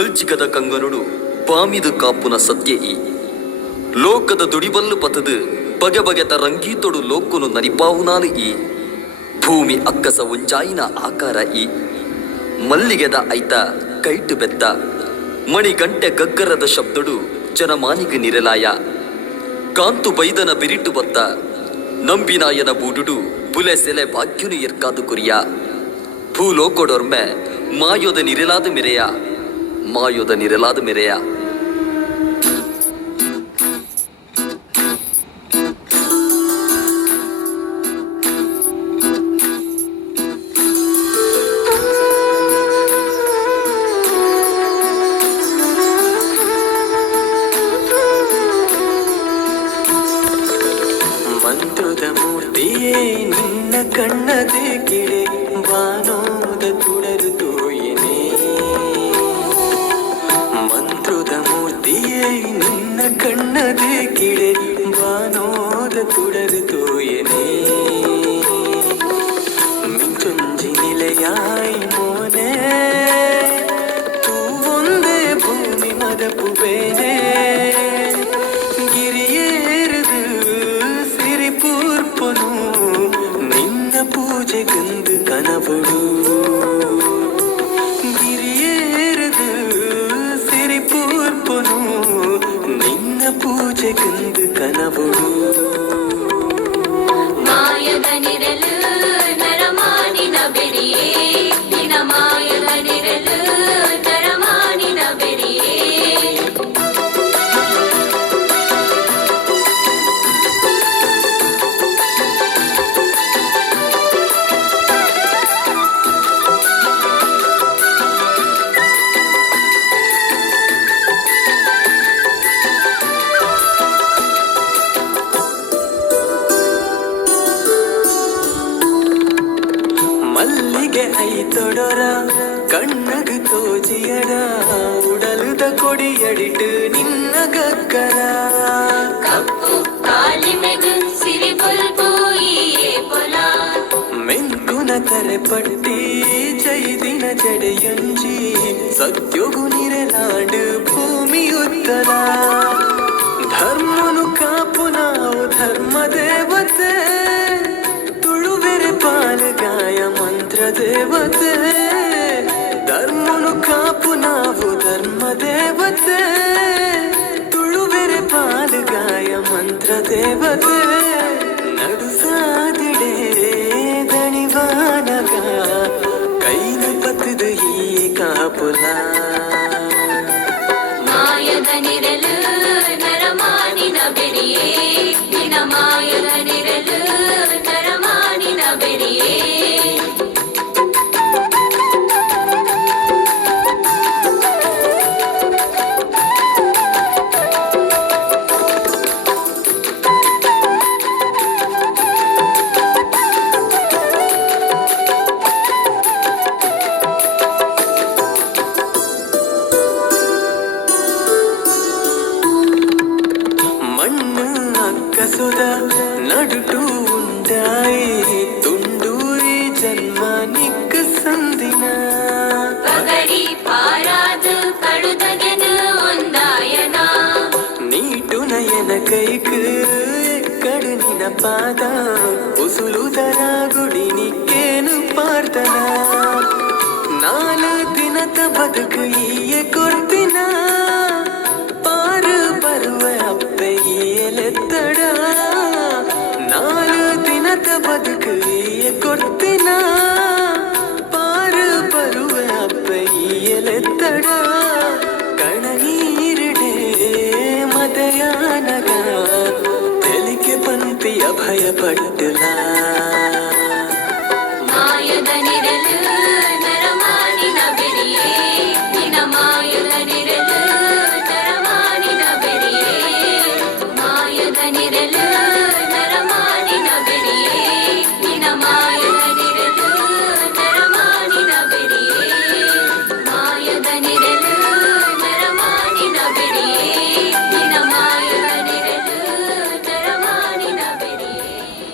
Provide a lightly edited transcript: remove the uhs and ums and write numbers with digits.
ಕಲ್ಚಿಗದ ಕಂಗನುಡು ಬಾಮಿದು ಕಾಪುನ ಸತ್ಯ ಈ ಲೋಕದ ದುಡಿಬಲ್ಲು ಪತದು ಬಗೆ ಬಗೆತ ರಂಗೀತೊಡು ಲೋಕನು ನರಿಪಾವುನಾಲು ಈ ಭೂಮಿ ಅಕ್ಕಸ ಒಂಜಾಯಿನ ಆಕಾರ ಈ ಮಲ್ಲಿಗೆದ ಐತ ಕೈಟು ಬೆತ್ತ ಮಣಿಗಂಟೆ ಗಗ್ಗರದ ಶಬ್ದಡು ಜನಮಾನಿಗೆ ನಿರಲಾಯ ಕಾಂತು ಬೈದನ ಬಿರಿಟು ಬತ್ತ ನಂಬಿನಾಯನ ಬೂಡುಡು ಬುಲೆ ಸೆಲೆ ಭಾಗ್ಯುನು ಎರ್ಕಾದು ಕುರಿಯ ಭೂಲೋಕೊಡೊರ್ಮೆ ಮಾಯೋದ ನಿರಲಾದ ಮೆರೆಯ ಮಾಯೋದ ನಿರಲಾದ ಮೆರೆಯ ಮಂತ್ರದ ಮೂರ್ತಿಯೇ ನಿನ್ನ ಕಣ್ಣದೆ ಕಿಡೆ ಬಾನೋದ ತುಡರು ತೋಯನೆ ಮಂತ್ರದ ಮೂರ್ತಿಯೇ ನಿನ್ನ ಕಣ್ಣದೆ ಕಿಡೆ ಬಾನೋದ ತುಡರು ತೋಯನೆ ಮಿಂಚೊಂಜಿ ನಿಲೆಯಾಯಿ ಮೋನೆ ತೂ ಒಂದೇ ಭೂಮಿ ಮದಪುಬೇನೆ ನಿನ್ನ ಪೂಜೆ ಗಂದು ಕನವಡು ಗಿರಿಯೇರದು ಸಿರಿಪೂರ್ಪನು ನಿನ್ನ ಪೂಜೆ ಗಂದು ಕನವಡು ಮಾಯದ ನಿರಲು ನರಮಾನಿನ ಬೆರಿಯೇ ನಿನ ಮಾಯದ ನಿರಲು ನರಮಾನಿನ ಬೆರಿಯೇ ಮಲ್ಲಿಗೆ ಐತೊಡರ ಕಣ್ಣಗು ತೋಜಿಯಡ ಉಡಲುದ ಕೊಡಿಯಡಿಟು ನಿನ್ನ ಗಕ್ಕರ ಕಪ್ಪು ಕಾಲಿಮೆಗು ಸಿರಿ ಬುಲ್ಬೂಯಿಯೇ ಪೊಲ ಮೆಂಕುನ ತರೆ ಪಟ್ಟಿ ಜೈದಿನ ಜಡೆಯೊಂಜಿ ಸತ್ಯೊಗು ನಿರೆನಾಡು ಭೂಮಿ ಉತ್ತರ ಧರ್ಮನು ಕಾಪು ನಾವು ಧರ್ಮ ದೇವತೆ ತುಳುವೆರೆ ಪಾಲಗಾಯ ಮಂತ್ರ ದೇವತೆ ಧರ್ಮನು ಕಾಪು ನಾವು ಧರ್ಮ ದೇವತೆ ತುಳುವೆರೆ ಪಾಲಗಾಯ ಮಂತ್ರ ದೇವತೆ ನಡುಸಾದಿಡೆ ದಣಿವಾನಗ ಕೈನ ಪತ್ತದ ಈ ಕಾಪುಲ ಮಾಯದ ನಿರಲು ನರಮಾನಿನ ಬೆರಿಯೇ ನಿನ ಮಾಯದ ನಿರಲು ನರಮಾನಿನ ಬೆರಿಯೇ ಮಣ್ಣು ಅಕ್ಕಸುದ ನಡುಟು ಉಂಟಾಯಿ ತುಂಡೂರಿ ಜನ್ಮ ನಿಕ್ಕ ಸಂದಿನ ಪಗಡಿ ಪಾರಾದು ಕಡುದಗೆನು ಒಂದಾಯನ ನೀಟು ನಯನ ಕೈಕು ಎಕ್ಕಡು ನಿನ ಪಾದ ಉಸುಲುದರ ಗುಡಿ ನಿಕ್ಕೇನು ಪಾರ್ತನ ನಾಲು ದಿನದ ಬದುಕು ಈಯೆ ಕೊಡ್ತಿನ ಪಾರು ಬರುವ ಅಪ್ಪೆ ಈಯಲೆತ್ತಡ ನಾಲು ದಿನದ ಬದುಕು ಈಯೆ ಕೊಡ್ತಿನ ಪಾರು ಬರುವ ಅಪ್ಪೆ ಈಯಲೆತ್ತಡ ಕಣ ನೀರಿಡೆ ಮದಯಾನಗ ತೆಲಿಕೆ ಪಂಪಿಯ ಭಯಪಟ್ಟಲ